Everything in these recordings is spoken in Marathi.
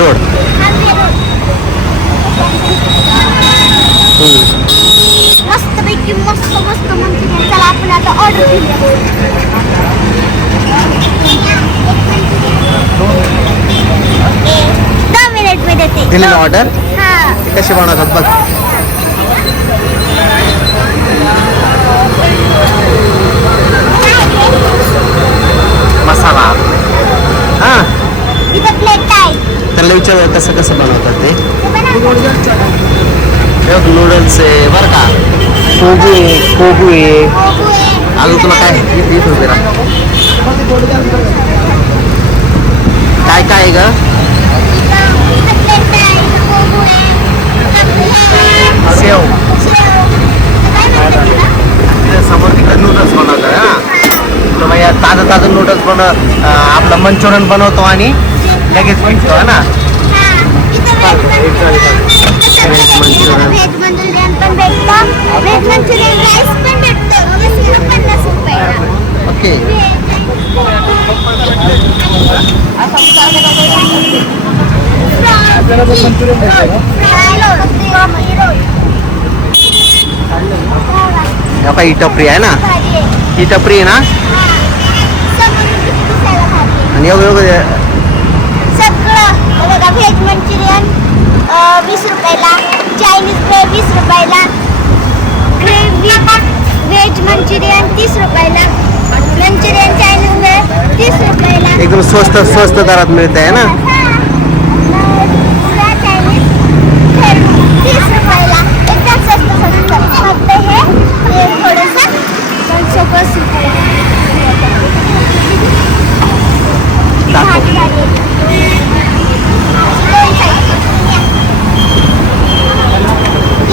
रोड. मस्त पैकी मस्त मस्त मंचुरियन चला आपण आता ऑर्डर दहा मिनिटमध्ये ते. दिली ना ऑर्डर कशी बनवतात? बघ मसाला हा इथं प्लेट आहे त्याला विचार कसं कसं बनवतात ते. नूडल्स आहे बरं का कोबू आहे कोबू आहे. अजून तुला काय. काय काय आहे ग सेव समोर तिकडे नूडल्स बनवतात हा तर या ताजं ताजं नूडल्स बनव आपलं मंचुरियन बनवतो आणि लगेच विकतो ना? इथं ओके आता काही टपरी आहे ना? ही टपरी आहे ना? आणि एवढं व्हेज मंचुरियन वीस रुपयाला चायनीज ब्रेड वीस रुपयाला ग्रेव्ही व्हेज मंचुरियन तीस रुपयाला मंचुरियन चायनीज ब्रेड तीस रुपयाला. एकदम स्वस्त स्वस्त दरात मिळत आहे ना पुरा चायनीज भेळ तीस रुपयाला एकदम स्वस्त स्वस्त फक्त हे हे थोडंसं दोनशे पन्नास रुपयाला दाखव. भारी भारी आहे. दोन side.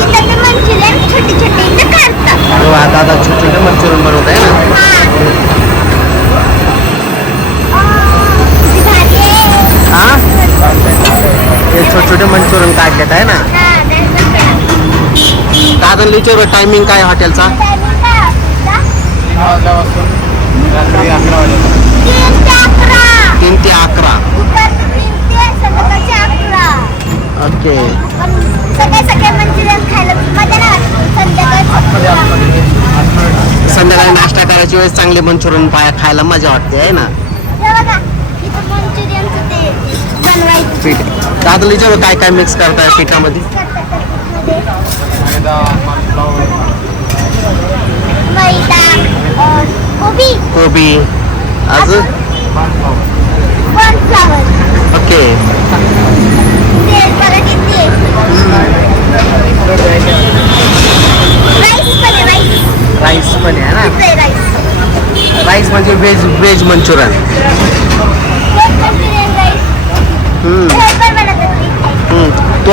इथं ते मंचुरियन छोटे छोटे इथं करतात हो, आता आता छोटे छोटे मंचुरियन बनवत आहे ना किती भारी आहे. हा हे छोटे छोटे मंचुरियन काढलेत आहे ना हा, दर्शन करा. दादा विचारू टायमिंग काय हॉटेलचा? तीन ते अकरा. ओके. संध्याकाळी नाश्ता करायची वेळेस चांगले मंचुरियन पाया खायला मजा वाटते आहे ना हे बघा, इथं मंचुरियनचं ते बनवायचं. पीठ दादा विचारू काय काय मिक्स करताय पिठामध्ये कोबी, कोबी अजून ओके. राईस पण आहे ना? राईस म्हणजे व्हेज व्हेज मंचुरियन ते.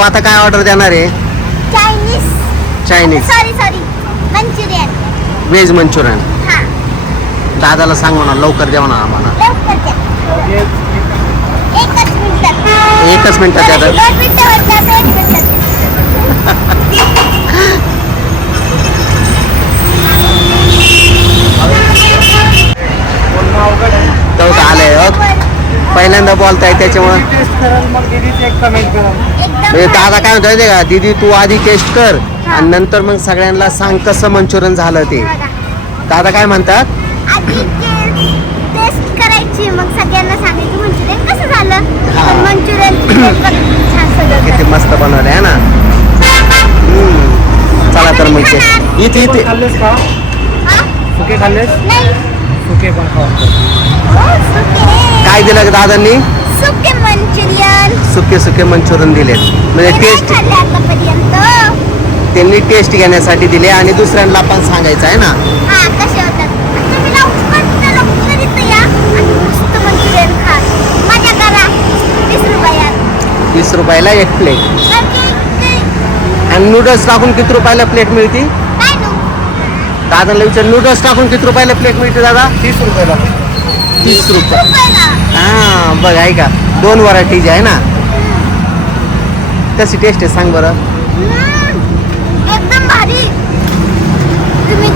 आता काय ऑर्डर देणार आहे. Chinese sorry sorry manchurian veg manchurian हा. दादाला सांग म्हणा लवकर द्या म्हणा आम्हाला. लवकर द्या. एकच मिनिटात एकच मिनिटात द्या दादा. दोन मिनिटं मिनिटात द्या. तो का आलंय पहिल्यांदा बोलताय त्याच्यामुळं. दादा काय म्हणतोय का? दीदी तू आधी टेस्ट कर. आणि नंतर मग सगळ्यांना सांग कसं मंचुरियन झालं ते. दादा काय म्हणतात? आधी टेस्ट करायची मग सगळ्यांना सांगायचं मंचुरियन कसं झालं? पण मंचुरियन छान सगळं किती मस्त बनवलं आहे ना? हम्म. चला तर मग इथे इथे. इथे खाल्लेस का? हा? सुके खाल्लेस? नाही. सुके पण खावा हो, सुके. काय दिलं का दादांनी? सुके मंचुरियन. सुके सुके मंचुरियन दिलेत. म्हणजे टेस्ट खाल्ले आतापर्यंत. त्यांनी टेस्ट घेण्यासाठी दिले आणि दुसऱ्यांना पण सांगायचं आहे ना. हा करा. वीस रुपयाला एक प्लेट आणि नूडल्स टाकून किती रुपयाला प्लेट मिळते? दादाला विचार नूडल्स टाकून किती रुपयाला प्लेट मिळते दादा? तीस रुपयाला. तीस रुपये. रुपयाला? हा बघ आहे का दोन व्हरायटीज आहे ना. कशी टेस्ट आहे सांग बरं.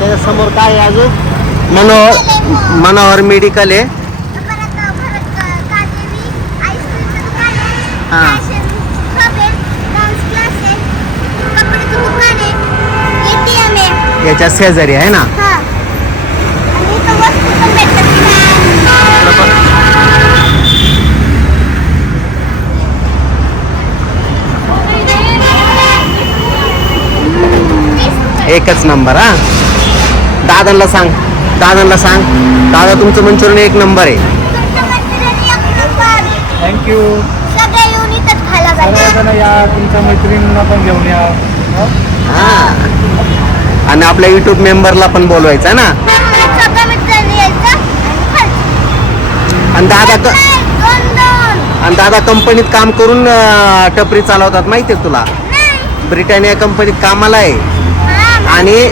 शेजारी आणि त्याच्यासमोर काय आहे अजून? मनोहर मनोहर मेडिकल आहे. हा. याच्या शेजारी आहे ना? हा. एकच नंबर हा? दादांना सांग. दादांना सांग. दादा तुमचं मंचुरियन एक नंबर आहे. थँक्यू हो? हा. आणि आपल्या युट्यूब मेंबरला पण बोलवायचं ना? आणि दादा आणि दादा कंपनीत काम करून टपरी चालवतात माहिती आहे तुला? ब्रिटानिया कंपनीत कामाला आहे. आणि-.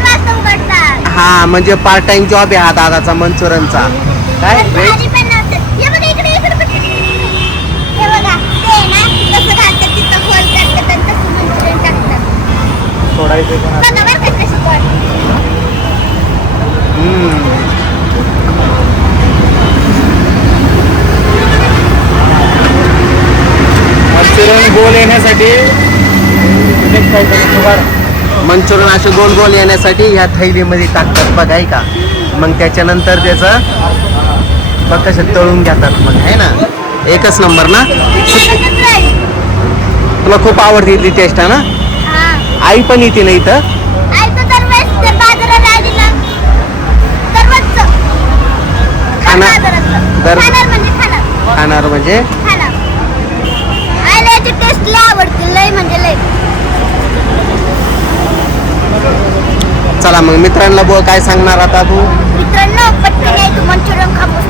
हा म्हणजे पार्ट टाइम जॉब आहे हा दादाचा मंचुरियनचा काय पण व्हेज भाजी पण नव्हतं. हे बघा इकडे इकडे बघ. हे बघा ते आहे ना तसं घालतात तिथं खोल करतात आणि तसं मंचुरियन टाकतात सोडायचे पण आहे. बघा बरं का कशी पण हम्म. मंचुरियन गोल येण्यासाठी जुगाड. मंचुरियन असे गोल गोल येण्यासाठी ह्या थैलीमध्ये टाकतात बघ आहे का? मग त्याच्यानंतर त्याचं बघ कसं तळून घेतात मग आहे ना? एकच नंबर ना. तुला खूप आवडते इथली टेस्ट आहे ना. आई पण येते ना इथं? ते. खाणार- खाणार म्हणजे खाणार. खाणार म्हणजे? आवडते लय म्हणजे लय. चला मग मित्रांना बोल काय सांगणार आता तू? मित्रांनो पटकन यायचं मंचुरियन खा मंचुरियन पोट